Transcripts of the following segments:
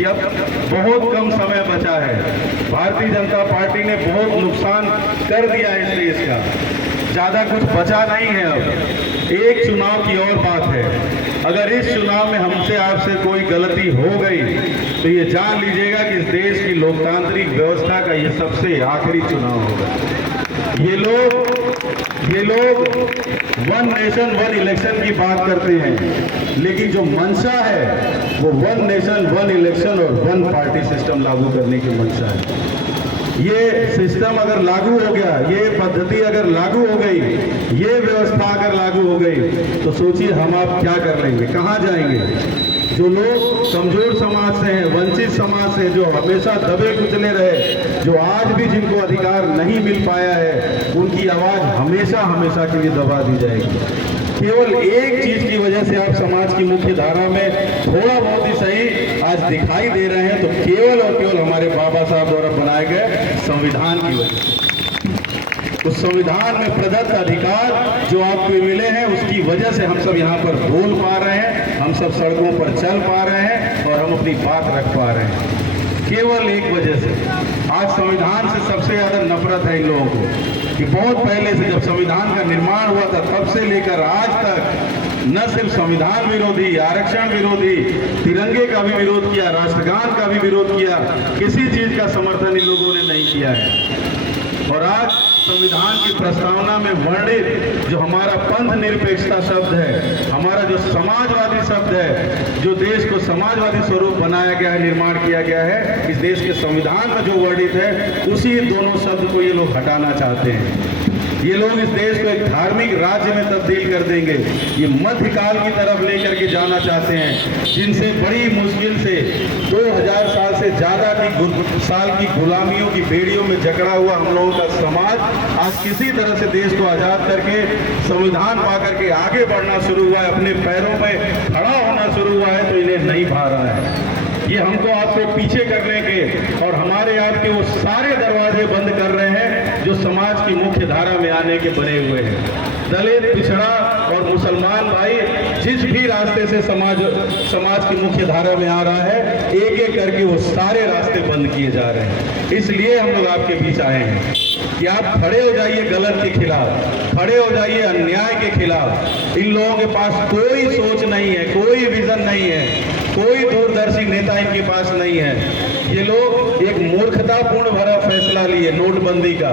कि अब बहुत कम समय बचा है। भारतीय जनता पार्टी ने बहुत नुकसान कर दिया है इस देश का, ज़्यादा कुछ बचा नहीं है। अब एक चुनाव की और बात है, अगर इस चुनाव में हमसे आपसे कोई गलती हो गई तो ये जान लीजिएगा कि इस देश की लोकतांत्रिक व्यवस्था का ये सबसे आखिरी चुनाव होगा। ये लोग वन नेशन वन इलेक्शन की बात करते हैं, लेकिन जो मंशा है वो वन नेशन वन इलेक्शन और वन पार्टी सिस्टम लागू करने की मंशा है। ये सिस्टम अगर लागू हो गया, ये पद्धति अगर लागू हो गई, ये व्यवस्था अगर लागू हो गई, तो सोचिए हम आप क्या कर लेंगे, कहाँ जाएंगे। जो लोग कमजोर समाज से हैं, वंचित समाज से, जो हमेशा दबे कुचले रहे, जो आज भी जिनको अधिकार नहीं मिल पाया है, उनकी आवाज हमेशा हमेशा के लिए दबा दी जाएगी। केवल एक चीज की वजह से आप समाज की मुख्य धारा में थोड़ा बहुत ही सही आज दिखाई दे रहे हैं, तो केवल और केवल हमारे बाबा साहब द्वारा बनाए गए संविधान की वजह से। उस संविधान में प्रदत्त अधिकार जो आपको मिले हैं, उसकी वजह से हम सब यहाँ पर बोल पा रहे हैं, हम सब सड़कों पर चल पा रहे हैं और हम अपनी बात रख पा रहे हैं, केवल एक वजह से। आज संविधान से सबसे ज्यादा नफरत है इन लोगों को कि बहुत पहले से जब संविधान का निर्माण हुआ था तब से लेकर आज तक न सिर्फ संविधान विरोधी, आरक्षण विरोधी, तिरंगे का भी विरोध किया, राष्ट्रगान का भी विरोध किया, किसी चीज का समर्थन इन लोगों ने नहीं किया है। और आज संविधान की प्रस्तावना में वर्णित जो हमारा पंथ निरपेक्षता शब्द है, हमारा जो समाजवादी शब्द है, जो देश को समाजवादी स्वरूप बनाया गया है, निर्माण किया गया है, इस देश के संविधान में जो वर्णित है, उसी दोनों शब्द को ये लोग हटाना चाहते हैं। ये लोग इस देश को एक धार्मिक राज्य में तब्दील कर देंगे, ये मध्यकाल की तरफ लेकर के जाना चाहते हैं, जिनसे बड़ी मुश्किल से 2000 साल से ज़्यादा की साल की गुलामियों की बेड़ियों में जकड़ा हुआ हम लोगों का समाज आज किसी तरह से देश को आज़ाद करके संविधान पा करके आगे बढ़ना शुरू हुआ है, अपने पैरों में खड़ा होना शुरू हुआ है, तो इन्हें नहीं भा रहा है। ये हमको आपको पीछे करने के और हमारे आपके वो सारे दरवाजे बंद कर रहे हैं जो समाज की मुख्य धारा में आने के बने हुए हैं। दलित, पिछड़ा और मुसलमान भाई जिस भी रास्ते से समाज की मुख्य धारा में आ रहा है, एक एक करके वो सारे रास्ते बंद किए जा रहे हैं। इसलिए हम लोग आपके बीच आए हैं कि आप खड़े हो जाइए गलत के खिलाफ, खड़े हो जाइए अन्याय के खिलाफ। इन लोगों के पास कोई सोच नहीं है, कोई विजन नहीं है, कोई दूरदर्शी नेता इनके पास नहीं है। ये लोग एक मूर्खतापूर्ण भरा फैसला लिए नोटबंदी का।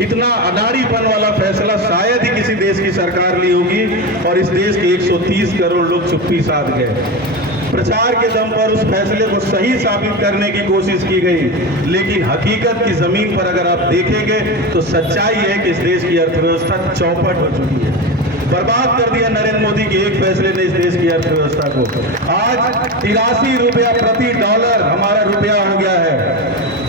इतना अनाड़ीपन वाला फैसला शायद ही किसी देश की सरकार ली होगी, और इस देश के 130 करोड़ लोग चुप्पी साध गए। प्रचार के दम पर उस फैसले को सही साबित करने की कोशिश की गई, लेकिन हकीकत की जमीन पर अगर आप देखेंगे तो सच्चाई है कि इस देश की अर्थव्यवस्था चौपट हो चुकी है। बर्बाद कर दिया नरेंद्र मोदी के एक फैसले ने इस देश की अर्थव्यवस्था को। आज 83 रुपया प्रति डॉलर हमारा रुपया हो गया है।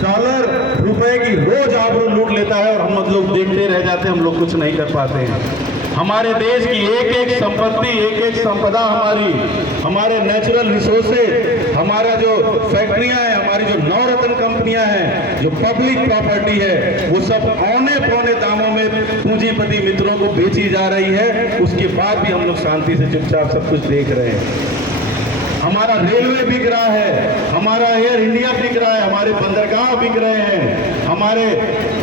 डॉलर रुपए की रोज आबरू लूट लेता है और हम लोग देखते रह जाते हैं, हम लोग कुछ नहीं कर पाते हैं। हमारे देश की एक एक संपत्ति, एक एक संपदा हमारे नेचुरल रिसोर्सेज, हमारा जो फैक्ट्रियां हैं, हमारी जो नवरत्न कंपनियां हैं, जो पब्लिक प्रॉपर्टी है, वो सब औने पौने दामों में पूंजीपति मित्रों को बेची जा रही है। उसके बाद भी हम लोग शांति से चुपचाप सब कुछ देख रहे हैं। हमारा रेलवे बिक रहा है, हमारा एयर इंडिया बिक रहा है, हमारे बंदरगाह बिक रहे हैं, हमारे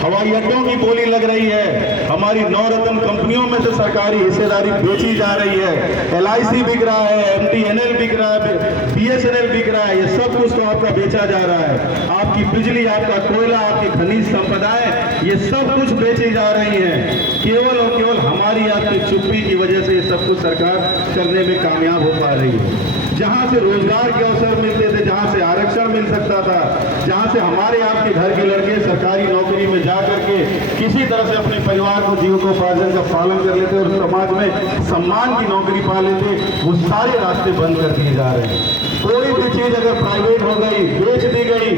हवाई अड्डों की बोली लग रही है, हमारी नवरत्न कंपनियों में से सरकारी हिस्सेदारी बेची जा रही है, LIC बिक रहा है, MTNL बिक रहा है, BSNL बिक रहा है। ये सब कुछ तो आपका बेचा जा रहा है। आपकी बिजली, आपका कोयला, आपकी खनिज संपदाएं, ये सब कुछ बेची जा रही है। केवल और केवल हमारी आपकी चुप्पी की वजह से ये सब कुछ सरकार करने में कामयाब हो पा रही है। जहां से रोजगार के अवसर मिलते थे, जहां से आरक्षण मिल सकता था, जहां से हमारे आपके घर के लड़के सरकारी नौकरी में जा करके किसी तरह से अपने परिवार को जीविकोपार्जन का पालन कर लेते और समाज में सम्मान की नौकरी पा लेते, वो सारे रास्ते बंद कर दिए जा रहे हैं। कोई भी चीज अगर प्राइवेट हो गई, बेच दी गई,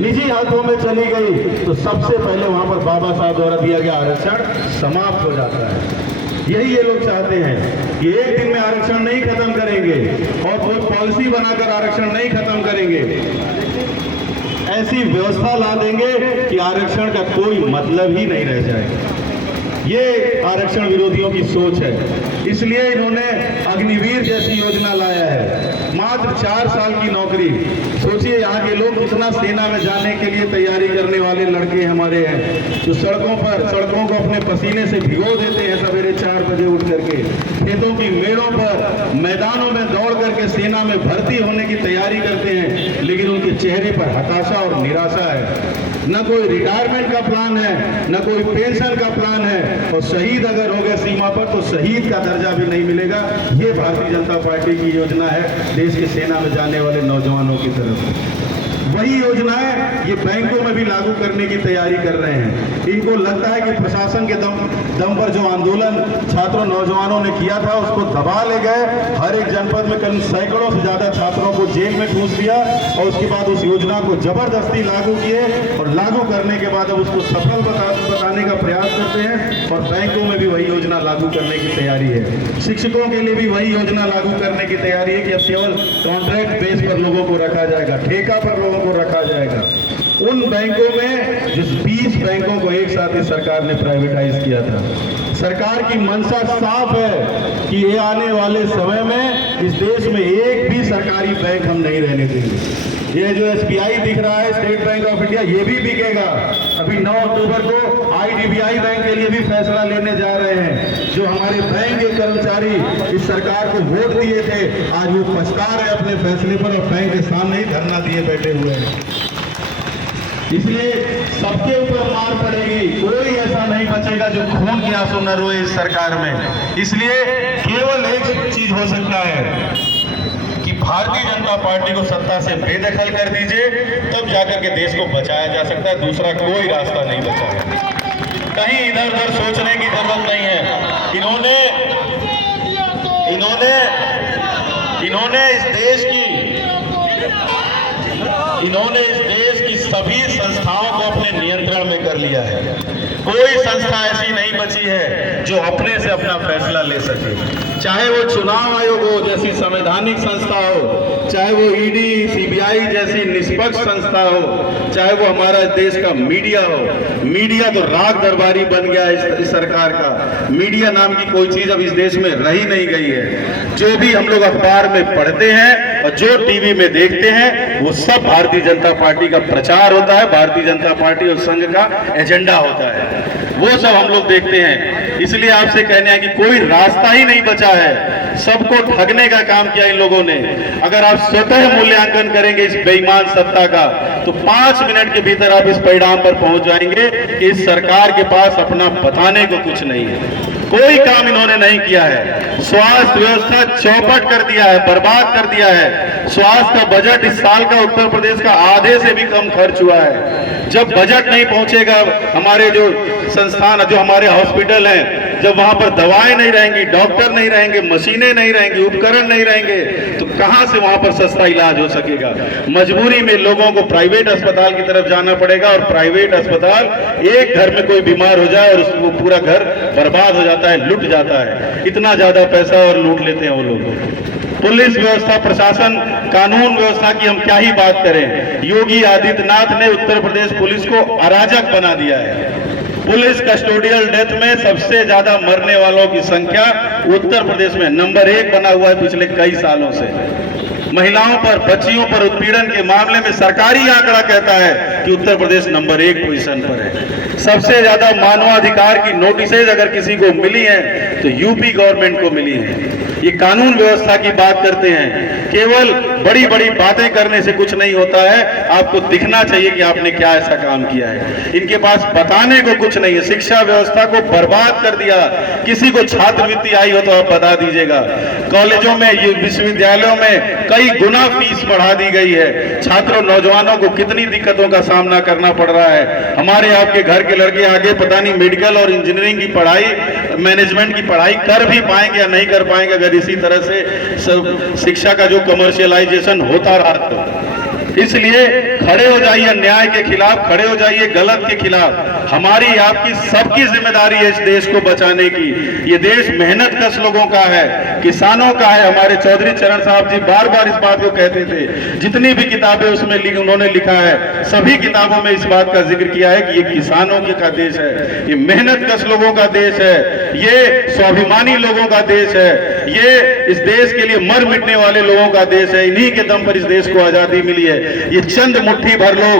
निजी हाथों में चली गई, तो सबसे पहले वहां पर बाबा साहब द्वारा दिया गया आरक्षण समाप्त हो जाता है। यही ये लोग चाहते हैं कि एक दिन में आरक्षण नहीं खत्म करेंगे और कोई पॉलिसी बनाकर आरक्षण नहीं खत्म करेंगे। ऐसी व्यवस्था ला देंगे कि आरक्षण का कोई मतलब ही नहीं रह जाएगा। ये आरक्षण विरोधियों की सोच है। इसलिए इन्होंने अग्निवीर जैसी योजना लाया है। मात्र 4 साल की नौकरी। सोचिए यहाँ के लोग कितना सेना में जाने के लिए तैयारी करने वाले लड़के हमारे हैं, जो सड़कों को अपने पसीने से भिगो देते हैं सवेरे 4 बजे उठ करके, खेतों की मेड़ों पर, मैदानों में दौड़ करके सेना में भर्ती होने की तैयारी करते हैं, लेकिन उनके चेहरे पर हताशा और निराशा है। न कोई रिटायरमेंट का प्लान है, न कोई पेंशन का प्लान है, और शहीद अगर हो गए सीमा पर तो शहीद का दर्जा भी नहीं मिलेगा। ये भारतीय जनता पार्टी की योजना है देश के सेना में जाने वाले नौजवानों की तरफ। वही योजनाएं ये बैंकों में भी लागू करने की तैयारी कर रहे हैं। इनको लगता है कि प्रशासन के दम पर जो आंदोलन छात्रों नौजवानों ने किया था उसको दबा ले गए। हर एक जनपद में कल सैकड़ों से ज्यादा छात्रों को जेल में ठूस दिया और उसके बाद उस योजना को जबरदस्ती लागू किए, और लागू करने के बाद अब उसको सफल बताने का प्रयास करते हैं। और बैंकों में भी वही योजना लागू करने की तैयारी है। शिक्षकों के लिए भी वही योजना लागू करने की तैयारी है कि अब केवल कॉन्ट्रैक्ट बेस पर लोगों को रखा जाएगा, ठेका पर लोगों को रखा जाएगा। उन बैंकों में जिस 20 बैंकों को एक साथ इस सरकार ने प्राइवेटाइज किया था। सरकार की मंशा साफ है कि ये आने वाले समय में इस देश में एक भी सरकारी बैंक हम नहीं रहने देंगे। ये जो SBI दिख रहा है, स्टेट बैंक ऑफ इंडिया, ये भी बिकेगा। अभी 9 अक्टूबर को IDBI बैंक के लिए भी फैसला लेने जा रहे हैं। जो हमारे बैंक के कर्मचारी इस सरकार को वोट दिए थे, आज वो पछता रहे अपने फैसले पर और बैंक के सामने ही धरना दिए बैठे हुए हैं। इसलिए सबके ऊपर मार पड़ेगी, कोई ऐसा नहीं बचेगा जो खून की आंसू न रोए इस सरकार में। इसलिए केवल एक चीज हो सकता है कि भारतीय जनता पार्टी को सत्ता से बेदखल कर दीजिए, तब जाकर के देश को बचाया जा सकता है। दूसरा कोई रास्ता नहीं बचा है। कहीं इधर उधर सोचने की जरूरत नहीं है। इन्होंने इस देश की सभी संस्थाओं को अपने नियंत्रण में कर लिया है। कोई संस्था ऐसी नहीं बची है जो अपने से अपना फैसला ले सके। चाहे वो चुनाव आयोग हो जैसी संवैधानिक संस्था हो, चाहे वो ED CBI जैसी निष्पक्ष संस्था हो, चाहे वो हमारा देश का मीडिया हो। मीडिया तो राग दरबारी बन गया है इस सरकार का। मीडिया नाम की कोई चीज अब इस देश में रही नहीं गई है। जो भी हम लोग अखबार में पढ़ते हैं और जो टीवी में देखते हैं, वो सब भारतीय जनता पार्टी का प्रचार होता है, भारतीय जनता पार्टी और संघ का एजेंडा होता है, वो सब हम लोग देखते हैं। इसलिए आपसे कहने हैं कि कोई रास्ता ही नहीं बचा है। सबको ठगने का काम किया इन लोगों ने। अगर आप स्वतः मूल्यांकन करेंगे इस बेईमान सत्ता का, तो 5 मिनट के भीतर आप इस परिणाम पर पहुंच जाएंगे कि इस सरकार के पास अपना बताने को कुछ नहीं है। कोई काम इन्होंने नहीं किया है। स्वास्थ्य व्यवस्था चौपट कर दिया है, बर्बाद कर दिया है। स्वास्थ्य का बजट इस साल का उत्तर प्रदेश का आधे से भी कम खर्च हुआ है। जब बजट नहीं पहुंचेगा, हमारे जो संस्थान, जो हमारे हॉस्पिटल हैं, जब वहां पर दवाएं नहीं रहेंगी, डॉक्टर नहीं रहेंगे, मशीनें नहीं रहेंगी, उपकरण नहीं रहेंगे, तो कहां से वहां पर सस्ता इलाज हो सकेगा। मजबूरी में लोगों को प्राइवेट अस्पताल की तरफ जाना पड़ेगा, और प्राइवेट अस्पताल, एक घर में कोई बीमार हो जाए और वो पूरा घर बर्बाद हो जाता है, लुट जाता है। इतना ज्यादा पैसा और लूट लेते हैं वो लोग। पुलिस व्यवस्था, प्रशासन, कानून व्यवस्था की हम क्या ही बात करें। योगी आदित्यनाथ ने उत्तर प्रदेश पुलिस को अराजक बना दिया है। पुलिस कस्टोडियल डेथ में सबसे ज्यादा मरने वालों की संख्या उत्तर प्रदेश में नंबर 1 बना हुआ है पिछले कई सालों से। महिलाओं पर, बच्चियों पर उत्पीड़न के मामले में सरकारी आंकड़ा कहता है कि उत्तर प्रदेश नंबर 1 पोजीशन पर है। सबसे ज्यादा मानवाधिकार की नोटिसेज अगर किसी को मिली है तो यूपी गवर्नमेंट को मिली है। ये कानून व्यवस्था की बात करते हैं। केवल बड़ी बड़ी बातें करने से कुछ नहीं होता है, आपको दिखना चाहिए कि आपने क्या ऐसा काम किया है। इनके पास बताने को कुछ नहीं है। शिक्षा व्यवस्था को बर्बाद कर दिया। किसी को छात्रवृत्ति आई हो तो आप बता दीजिएगा। कॉलेजों में, विश्वविद्यालयों में कई गुना फीस बढ़ा दी गई है। छात्रों, नौजवानों को कितनी दिक्कतों का सामना करना पड़ रहा है। हमारे आपके घर के लड़के आगे पता नहीं मेडिकल और इंजीनियरिंग की पढ़ाई, मैनेजमेंट की पढ़ाई कर भी पाएंगे या नहीं कर पाएंगे अगर इसी तरह से शिक्षा का जो कमर्शियलाइजेशन होता रहा तो। इसलिए खड़े हो जाइए न्याय के खिलाफ, खड़े हो जाइए गलत के खिलाफ। हमारी आपकी सबकी जिम्मेदारी है इस देश को बचाने की। ये देश मेहनत कश लोगों का है, किसानों का है। हमारे चौधरी चरण साहब जी बार बार इस बात को कहते थे। जितनी भी किताबें उसमें उन्होंने लिखा है, सभी किताबों में इस बात का जिक्र किया है कि ये किसानों का देश है, ये मेहनत कश लोगों का देश है, ये स्वाभिमानी लोगों का देश है, ये इस देश के लिए मर मिटने वाले लोगों का देश है। इन्हीं के दम पर इस देश को आजादी मिली है। ये चंद मुट्ठी भर लोग